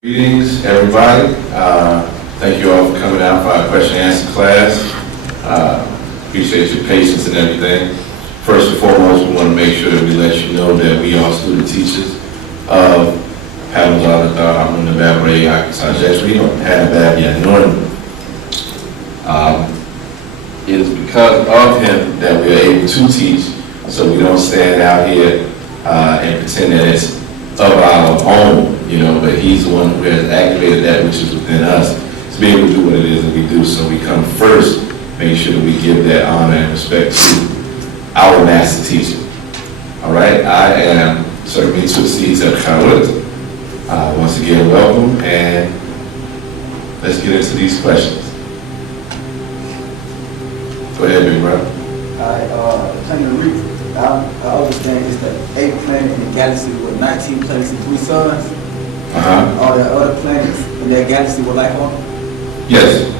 Greetings, everybody. Thank you all for coming out for our question and answer class. Appreciate your patience and everything. First and foremost, we want to make sure that we let you know that we are student teachers of Wu-Nuwaupu, it is because of him that we are able to teach, so we don't stand out here and pretend that it's of our own, but he's the one who has activated that which is within us to be able to do what it is that we do. So we come first, make sure that we give that honor and respect to our master teacher. All right, I am certainly to the seeds of Kawit. Once again, welcome, and let's get into these questions. Go ahead, big brother. Planet Reef. I understand it's the 8th planet in the galaxy with 19 planets and 3 suns. All the other planets in that galaxy were life on? Yes.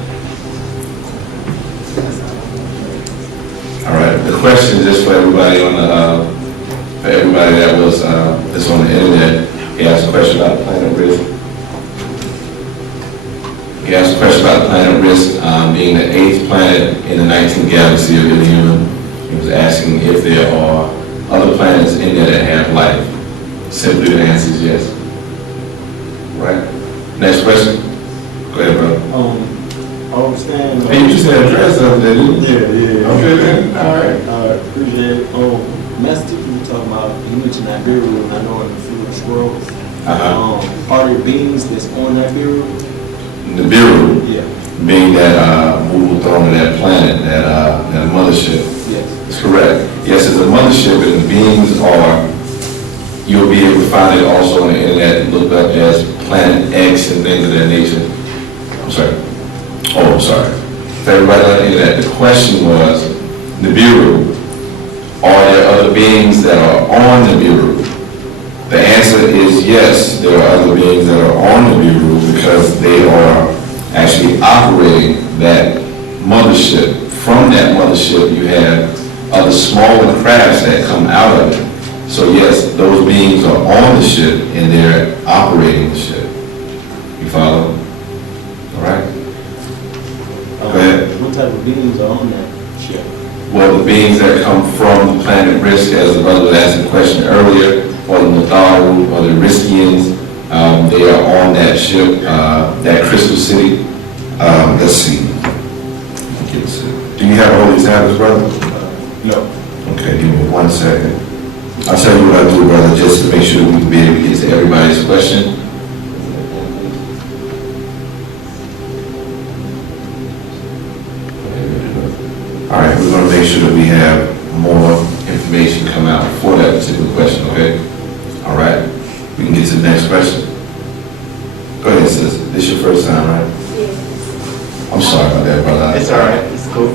All right. The question, just for everybody on the, that was that's on the internet, he asked a question about the planet Risk. He asked a question about the planet Risk being the 8th planet in the 19th galaxy of Ilium. He was asking if there are other planets in there that have life. Simply the answer is yes. Right? Next question. Go ahead, bro. I understand. Hey, you just had a dress up there, didn't you? Yeah. Okay, then. All right. Appreciate it. Master teacher, we talking about, you mentioned that Nibiru, and I know in the field scrolls. Are there beings that's on that Nibiru? Nibiru. Yeah. Being that movable throne of that planet, that mothership. Yes. That's correct. Yes, it's a mothership, and the beings are, you'll be able to find it also on the internet, look up as Planet X and things of that nature. I'm sorry. Oh, I'm sorry. For everybody on the internet, the question was, Nibiru, are there other beings that are on Nibiru? The answer is yes, there are other beings that are on Nibiru because they are actually operating that mothership. From that mothership, you have other smaller crafts that come out of it. So yes, those beings are on the ship and they're operating the ship. You follow? All right? Go ahead. What type of beings are on that ship? Well, the beings that come from the planet Risk, as the brother was asking the question earlier, or the Wu-Nuwaupu, or the Riskians, they are on that ship, that crystal city. Let's see. Do you have all these tablets, brother? No. Okay, give me 1 second. I'll tell you what I do, brother, just to make sure we can be able to get to everybody's question. All right, we're going to make sure that we have more information come out for that particular question, okay? All right, we can get to the next question. Go ahead, sis. This is your first time, right? Yes. I'm sorry about that, brother. It's all right. It's cool.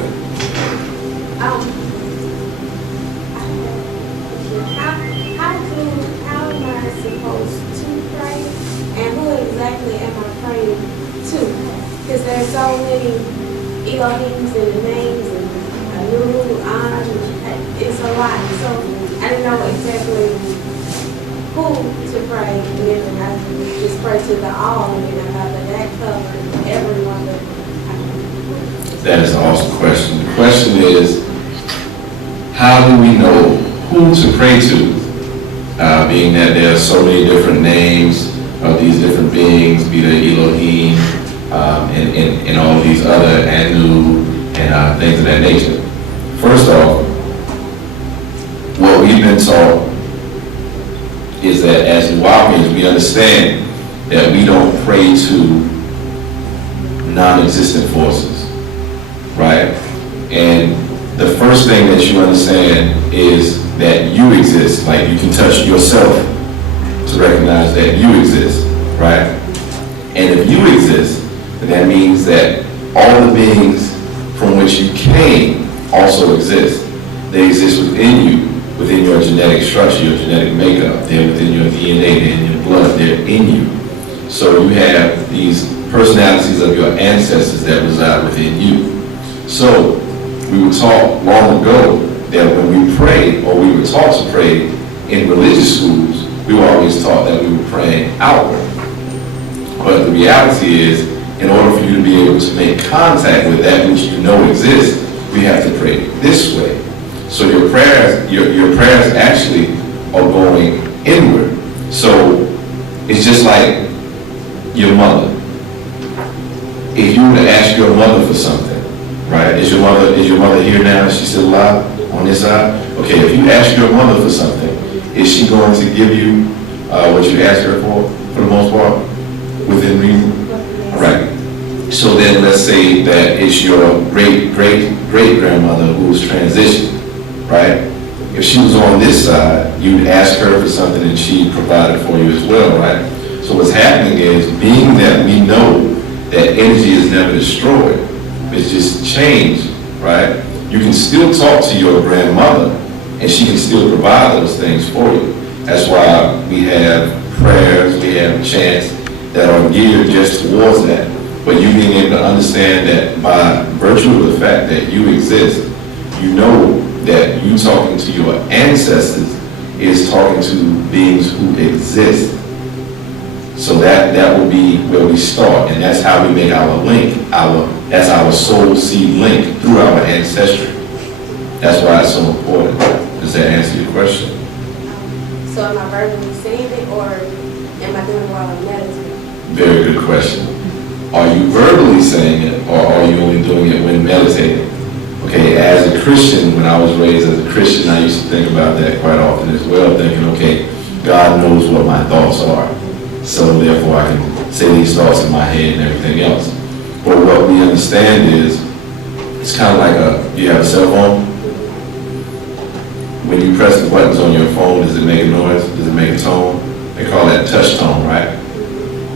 How am I supposed to pray, and who exactly am I praying to? Because there's so many Elohims and names and it's a lot. So I didn't know exactly who to pray, and then I just pray to the all, and that covered everyone. That is an awesome question. The question is, how do we know who to pray to? Being that there are so many different names of these different beings, be they Elohim, and all these other Anu, and things of that nature. First off, what we've been taught is that as Wu-Nuwaupians, we understand that we don't pray to non-existent forces, right? And the first thing that you understand is that you exist. Like, you can touch yourself to recognize that you exist, right? And if you exist, then that means that all the beings from which you came also exist. They exist within you, within your genetic structure, your genetic makeup. They're within your DNA, they're in your blood, they're in you. So you have these personalities of your ancestors that reside within you. So we were taught long ago that when we pray, or we were taught to pray in religious schools, we were always taught that we were praying outward. But the reality is, in order for you to be able to make contact with that which you know exists, we have to pray this way. So your prayers actually are going inward. So it's just like your mother. If you were to ask your mother for something, right? Is your mother here now? Is she still alive on this side? Okay, if you ask your mother for something, is she going to give you what you asked her for the most part, within reason? All right. So then let's say that it's your great-great-great-grandmother who was transitioned, right? If she was on this side, you'd ask her for something and she provided for you as well, right? So what's happening is, being that we know that energy is never destroyed, it's just changed, right? You can still talk to your grandmother and she can still provide those things for you. That's why we have prayers, we have chants that are geared just towards that. But you being able to understand that by virtue of the fact that you exist, you know that you talking to your ancestors is talking to beings who exist. So that will be where we start, and that's how we make our link. That's our soul seed link through our ancestry. That's why it's so important. Does that answer your question? So am I verbally saying it, or am I doing it while I'm meditating? Very good question. Are you verbally saying it, or are you only doing it when meditating? Okay, as a Christian, when I was raised as a Christian, I used to think about that quite often as well, thinking, okay, God knows what my thoughts are, so therefore I can say these thoughts in my head and everything else. But what we understand is, it's kind of like you have a cell phone. When you press the buttons on your phone, does it make a noise? Does it make a tone? They call that touch tone, right?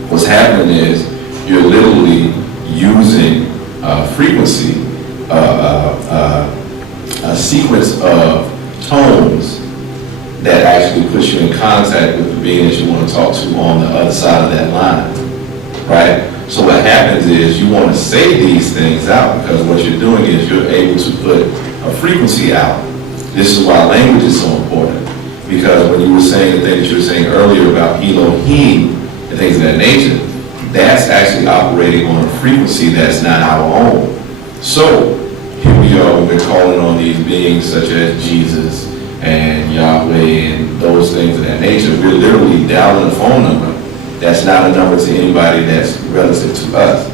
What's happening is, you're literally using frequency, a sequence of tones that actually puts you in contact with the being that you want to talk to on the other side of that line, right? So what happens is, you want to say these things out, because what you're doing is you're able to put a frequency out. This is why language is so important, because when you were saying the thing that you were saying earlier about Elohim and things of that nature, that's actually operating on a frequency that's not our own. So here we are, we're calling on these beings such as Jesus and Yahweh and those things of that nature. We're literally dialing a phone number that's not a number to anybody that's relative to us.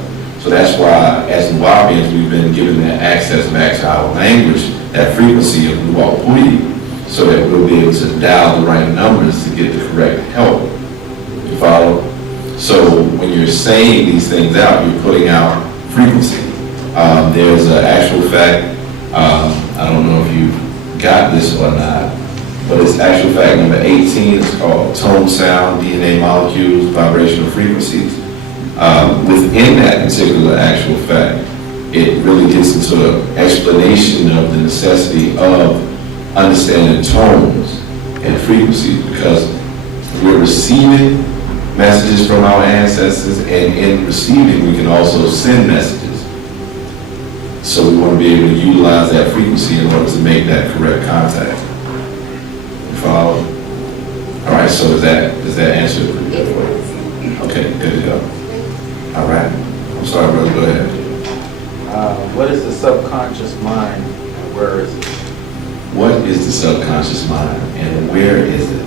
So that's why, as Nuwaupians, we've been given that access back to our language, that frequency of Wu-nuwaupu, so that we'll be able to dial the right numbers to get the correct help. You follow? So when you're saying these things out, you're putting out frequency. There's an actual fact, I don't know if you got this or not, but it's actual fact number 18. It's called tone, sound, DNA molecules, vibrational frequencies. Within that particular actual fact, it really gets into an explanation of the necessity of understanding tones and frequencies, because we're receiving messages from our ancestors, and in receiving, we can also send messages. So we want to be able to utilize that frequency in order to make that correct contact. You follow? All right, so does that answer it pretty good for you? Okay, good to go. All right. I'm sorry, brother, go ahead. What is the subconscious mind, and where is it? What is the subconscious mind, and where is it?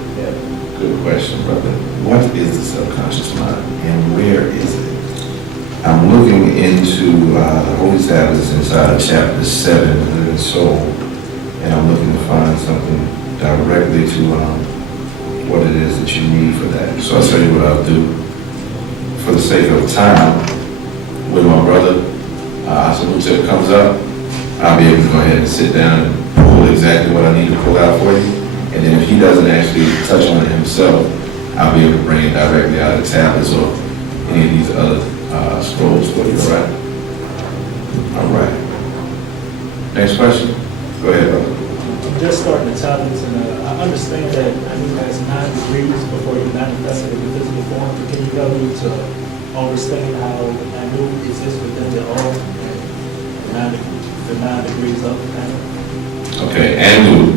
Good question, brother. What is the subconscious mind, and where is it? I'm looking into the Holy Tablets inside of chapter 7, the Living Soul, and I'm looking to find something directly to what it is that you need for that. So I'll tell you what I'll do. For the sake of time, with my brother, Wu-Tip comes up, I'll be able to go ahead and sit down and pull exactly what I need to pull out for you. And then if he doesn't actually touch on it himself, I'll be able to bring it directly out of the tablets or any of these other scrolls for you, all right? All right. Next question? Go ahead, brother. I'm just starting the tablets, and I understand that Anu has 9 degrees before you manifested in the physical form. Can you go to understand how Anu exists within the all, and the 9 degrees of the planet? Okay, Anu.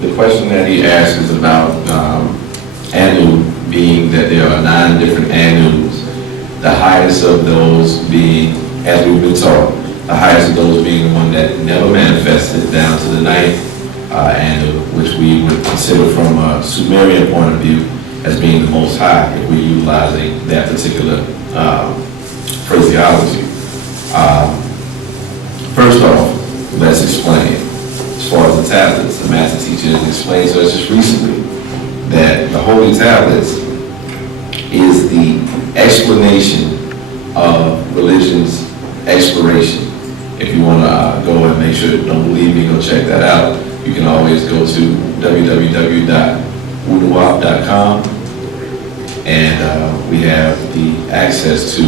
The question that he asked is about Anu being that there are 9 different Anus. The highest of those being, as we've been taught, the highest of those being the one that never manifested down to the 9th Anu, which we would consider from a Sumerian point of view as being the most high if we're utilizing that particular phraseology. First off, let's explain. As far as the tablets, the master teacher has explained to us just recently that the Holy Tablets is the explanation of religion's exploration. If you want to go and make sure, don't believe me, go check that out. You can always go to www.Wu-nuwaupu.com, and we have the access to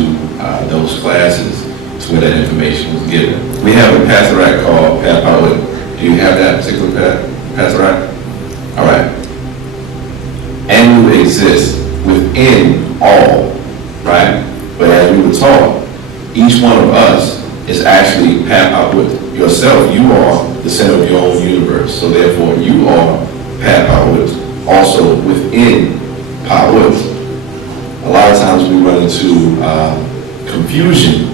those classes to where that information was given. We have a Patriarch called Pat Poet. Do you have that particular Patriarch? All right. Anu exists within all, right? But as we were taught, each one of us is actually Pat Poet. Yourself, you are the center of your own universe. So therefore, you are Pat Poet, also within Poet. A lot of times we run into confusion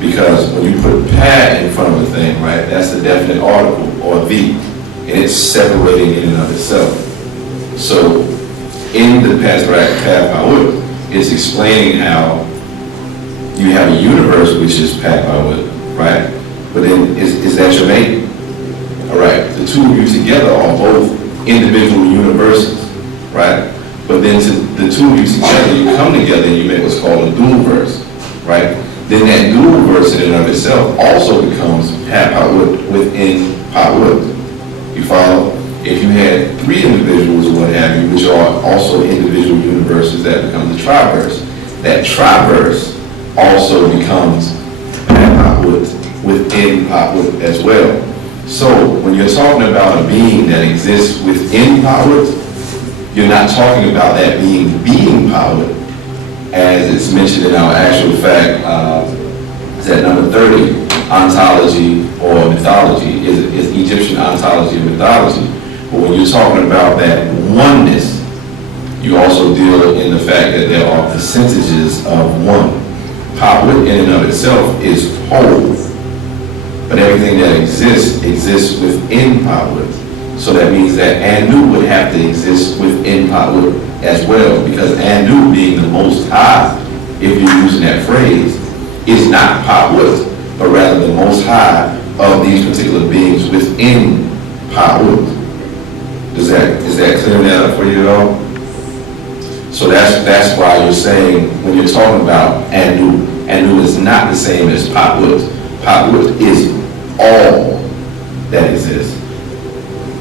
because when you put Pat in front of a thing, right, that's the definite article or the, and it's separating in and of itself. So in the Patriarch Pat Poet, it's explaining how you have a universe which is Pat Poet, right? But then is that your mate? All right, the two of you together are both individual universes, right? But then the two of you together, you come together and you make what's called a dual verse, right? Then that dual verse in and of itself also becomes Pat Poet within Poet. You follow? If you had 3 individuals or what have you, which are also individual universes, that becomes the triverse. That triverse also becomes Poet within Poet as well. So when you're talking about a being that exists within Poet, you're not talking about that being Poet, as it's mentioned in our actual fact, is that number 30, ontology or mythology, is Egyptian ontology and mythology. But when you're talking about that oneness, you also deal in the fact that there are percentages of one. Power in and of itself is whole, but everything that exists within power. So that means that Anu would have to exist within power as well, because Anu, being the most high, if you're using that phrase, is not power, but rather the most high of these particular beings within power. Is that clearing that up for you at all? So that's why you're saying, when you're talking about Anu, Anu is not the same as Paput. Paput is all that exists.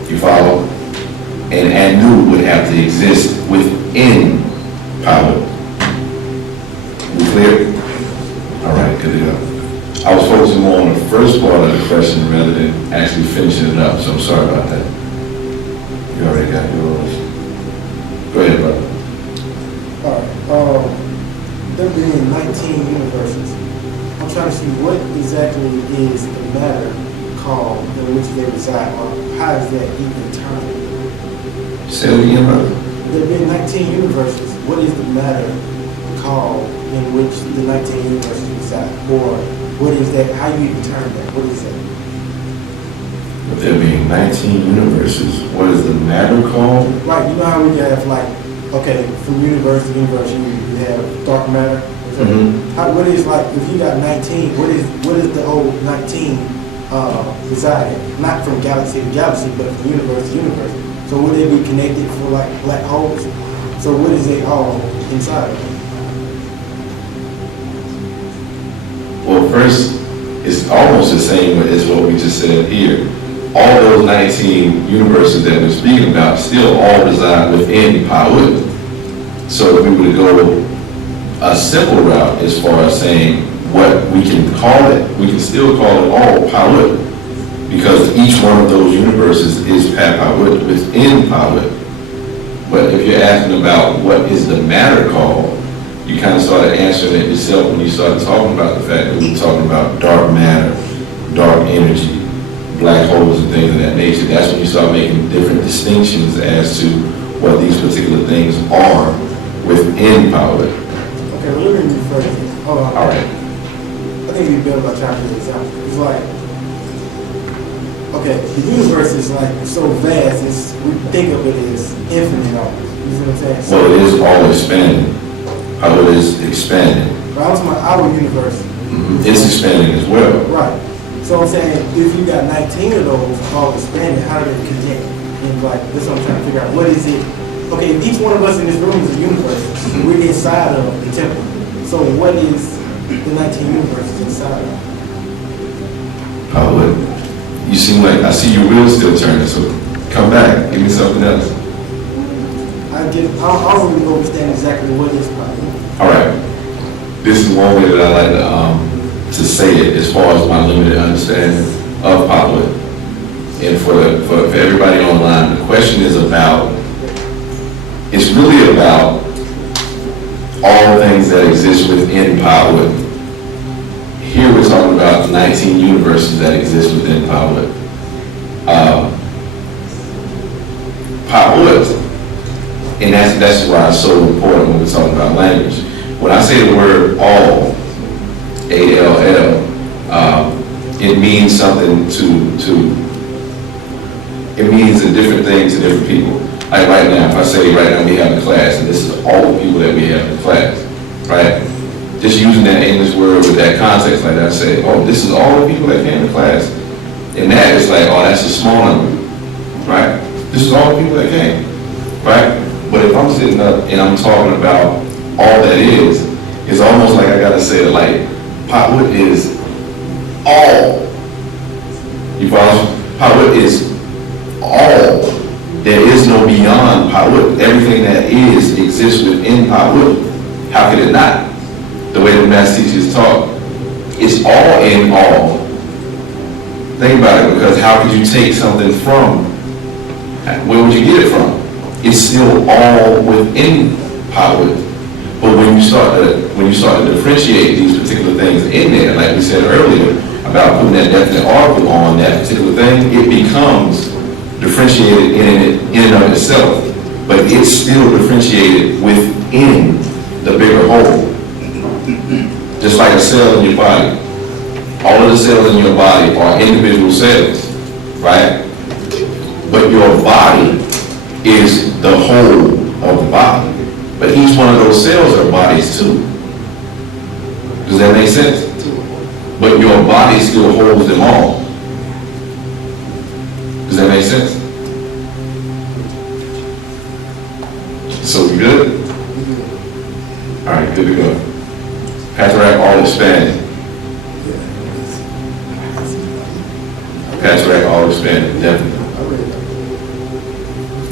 You follow? And Anu would have to exist within Paput. We clear? All right, good to go. I was focusing more on the first part of the question rather than actually finishing it up, so I'm sorry about that. You already got yours. Go ahead, brother. All right. There being 19 universes, I'm trying to see what exactly is the matter called in which they reside, or how is that even determined? Say it again, brother. There being 19 universes, what is the matter called in which the 19 universes reside, or what is that? How you determine that? What is that? With there being 19 universes, what is the matter called? Right. You know how we have okay, from universe to universe, you have dark matter. What is if you got 19? What is the old 19 residing? Not from galaxy to galaxy, but from universe to universe. So would they be connected for black holes? So what is it all inside? Well, first, it's almost the same as what we just said here. All those 19 universes that we're speaking about still all reside within Pa'ut. So if we were to go a simple route as far as saying what we can call it, we can still call it all Pa'ut, because each one of those universes is Pa'ut within Pa'ut. But if you're asking about what is the matter called, you kind of started answering it yourself when you started talking about the fact that we were talking about dark matter, dark energy, black holes and things of that nature. That's when you start making different distinctions as to what these particular things are within Pilot. Okay, well, let me rephrase it. Hold on. All right. I think we build about trying to example. It's like, okay, the universe is like so vast, we think of it as infinite almost. You see what I'm saying? So, Well, it is all expanding. Pilot is expanding. but I was talking about our universe. It's expanding as well. Right. So I'm saying, if you got 19 of those all expanded, how do they connect? And like, that's what I'm trying to figure out. What is it? Okay, if each one of us in this room is a universe. We're inside of the temple. So what is the 19 universes inside of? Pilot. You seem like, I see your wheels still turning, so come back, give me something else. I don't really understand exactly what is Pilot. All right. This is one way that I like to say it as far as my limited understanding of Pilot. And for everybody online, the question is about, it's really about all things that exist within Pilot. Here we're talking about 19 universes that exist within Pilot. Pilot, and that's why it's so important when we're talking about language. When I say the word all, A-L-L, it means something it means a different thing to different people. Like right now, if I say right now we have a class, and this is all the people that we have in class, right? Just using that English word with that context like that, I say, oh, this is all the people that came to class. And that is like, oh, that's a small number, right? This is all the people that came, right? But if I'm sitting up and I'm talking about all that is, it's almost like I gotta say it like, Pilot is all. You follow? Pilot is all. There is no beyond Pilot. Everything that is exists within Pilot. How could it not? The way the math teachers talk, it's all in all. Think about it, because how could you take something from? Where would you get it from? It's still all within Pilot. But when you start to differentiate these particular things in there, like we said earlier, about putting that definite article on that particular thing, it becomes differentiated in and of itself. But it's still differentiated within the bigger whole. Just like a cell in your body. All of the cells in your body are individual cells, right? But your body is the whole of the body. But each one of those cells are bodies too. Does that make sense? But your body still holds them all. Does that make sense? So we good? All right, good to go. Cataract all expanded. Cataract all expanded, definitely.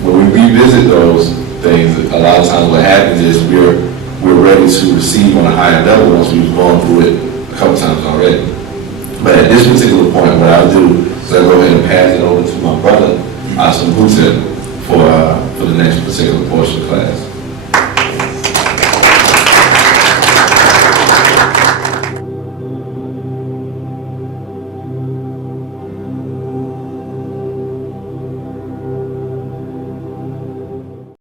When we revisit those things, a lot of times what happens is we're ready to receive on a higher level once we've gone through it a couple times already. But at this particular point, what I'll do is I'll go ahead and pass it over to my brother, Asim Hussein, for the next particular portion of class.